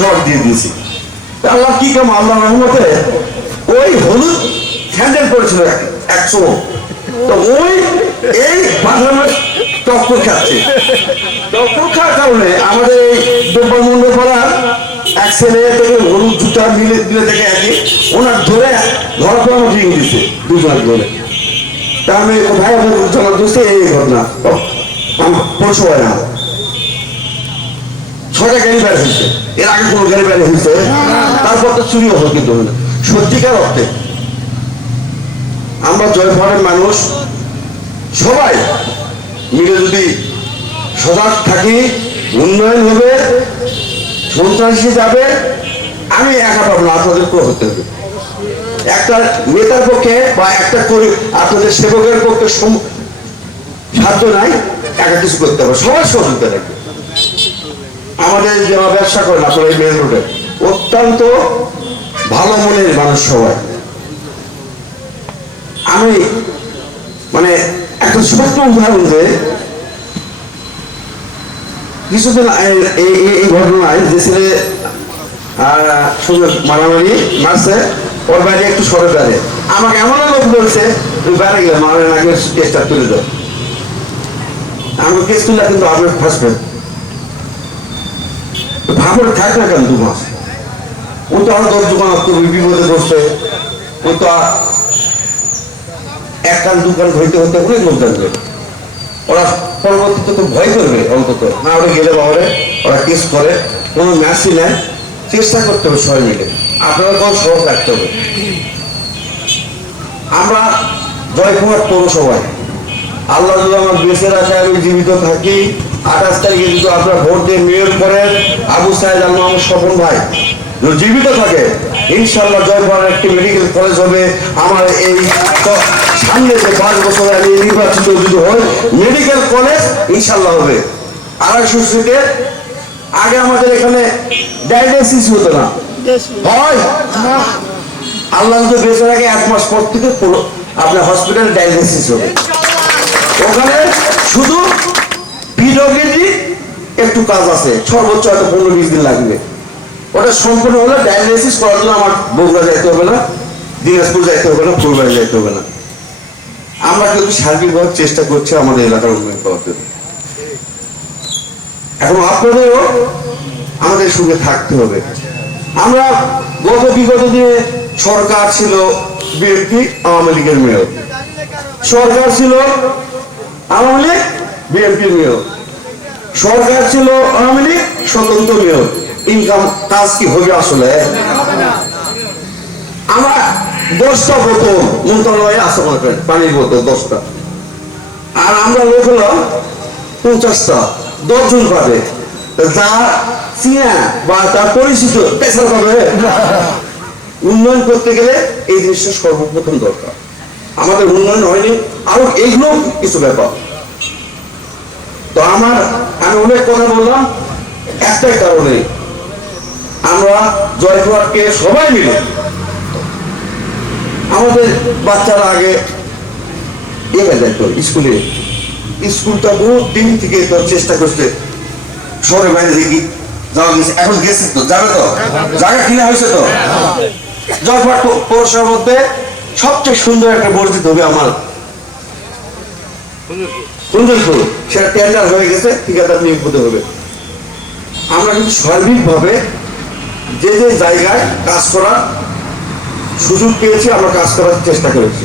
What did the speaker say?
সব দিয়ে দিয়েছি। আল্লাহ কি কাম আল্লাহ রহমতে? ওই হলুদ স্যান্ডেল পড়েছিল এক- একশো। তো ওই এই টক্কর খাচ্ছে। টক্কর খাওয়ার কারণে আমাদের এই পাড়ার এক ছেলে থেকে হলুদ জুতা মিলে ওনার ধরে ধরা পড়া দিছে দুজন ধরে। তা আমি ভাই আমার জানা দোষে এই ঘটনা। না ছটা গাড়ি বের হয়েছে। এর আগে কোনো গাড়ি বের হয়েছে তারপর তো চুরিও হল কিন্তু। সত্যিকার অর্থে আমরা জয়পুরের মানুষ সবাই মিলে যদি সজাগ থাকি উন্নয়ন হবে সন্ত্রাসী যাবে আমি একা পাবো না আপনাদের হতে হবে। একটা নেতার পক্ষে বা একটা করি আপনাদের সেবকের পক্ষে সাধ্য নাই একা কিছু করতে হবে। সবাই সহযোগিতা রাখবে। আমাদের যারা ব্যবসা করেন আসলে এই মেন রোডে অত্যন্ত ভালো মনের মানুষ সবাই। আমি মানে একটা ছোট্ট উদাহরণ যে কিছুদিন এই ঘটনায় যে ছেলে শুধু মারামারি মারছে, ওর বাইরে একটু সরে বেড়ে আমাকে এমন লোক বলছে তুই বেড়ে গেলে মারের আগে কেসটা তুলে দাও আমি কেস তুলে কিন্তু আপনার ফাঁসবেন ভাবরে থাক না কেন দু মাস ও তো আর দশ দোকান বিপদে বসছে ও তো এক কান দোকান হইতে হতে অনেক লোক জানবে ওরা পরবর্তীতে তো ভয় করবে অন্তত। না ওরা গেলে বাবারে, ওরা কেস করে, কোনো ম্যাচই নেয় চেষ্টা করতে হবে সবাই মিলে। আপনারা কোনো সহজ রাখতে হবে। আমরা জয় জয়কুমার পৌরসভায়। আল্লাহ যদি আমার বেঁচে রাখে, আমি জীবিত থাকি। আঠাশ তারিখে যদি আপনারা ভোট দিয়ে মেয়র করেন। আবু সাহেদ আল মোহাম্মদ স্বপন ভাই জীবিত থাকে ইনশাল্লাহ জয়পুরের একটি মেডিকেল কলেজ হবে। আমার এই সামনে যে পাঁচ বছরে আমি নির্বাচিত যদি হই মেডিকেল কলেজ ইনশাল্লাহ হবে। আড়াইশো সিটে আগে আমাদের এখানে ডায়ালিসিস হতো না। হয়? আল্লাহ যদি বেঁচে রাখে এক মাস পর থেকে আপনার হসপিটালে ডায়ালিসিস হবে। ওখানে শুধু পিডব্লিউডি একটু কাজ আছে। সর্বোচ্চ হয়তো পনেরো বিশ দিন লাগবে। ওটা সম্পূর্ণ হলে ডায়ালিসিস করার জন্য আমার বগুড়া যাইতে হবে না, দিনাজপুর যাইতে হবে না, ফুলবাড়ি যাইতে হবে না। আমরা কিন্তু সার্বিকভাবে চেষ্টা করছি আমাদের এলাকার উন্নয়ন করার জন্য? এখন আপনাদেরও আমাদের সঙ্গে থাকতে হবে। আমরা গত বিগত দিনে সরকার ছিল বিএনপি, আওয়ামী লীগের মেয়র। সরকার ছিল আওয়ামী লীগ, বিএনপির মেয়র। সরকার ছিল আওয়ামী লীগ, স্বতন্ত্র মেয়র ইনকাম কাজ কি হবে আসলে? আমরা দশটা বোতল, মন্ত্রণালয়ে আছে মনে করেন পানির বোতল দশটা। আর আমরা লোক হলো পঞ্চাশটা, দশজন পাবে। যা চিনা বা তার পরিচিত পেশার পাবে উন্নয়ন করতে গেলে এই জিনিসটা সর্বপ্রথম দরকার। আমাদের উন্নয়ন হয়নি, আরও এইগুলো কিছু ব্যাপার। তো আমার আমি অনেক কথা বললাম একটাই কারণে আমরা জয়পুরকে সবাই মিলে আমাদের বাচ্চারা আগে দেখতো স্কুলে। স্কুলটা বহুত দিন থেকে তো চেষ্টা করছে শহরের বাইরে দেখি যাওয়া গেছে এখন গেছে তো যাবে তো? জায়গা কিনা হয়েছে তো? জয়পুর পৌ- পৌরসভার মধ্যে সবচেয়ে সুন্দর একটা মসজিদ হবে আমার সুন্দরপুর সেটা টেন্ডার হয়ে গেছে, ঠিকাদার নিয়োগ হবে। আমরা কিন্তু সার্বিকভাবে যে যে জায়গায় কাজ করার সুযোগ পেয়েছি, আমরা কাজ করার চেষ্টা করেছি।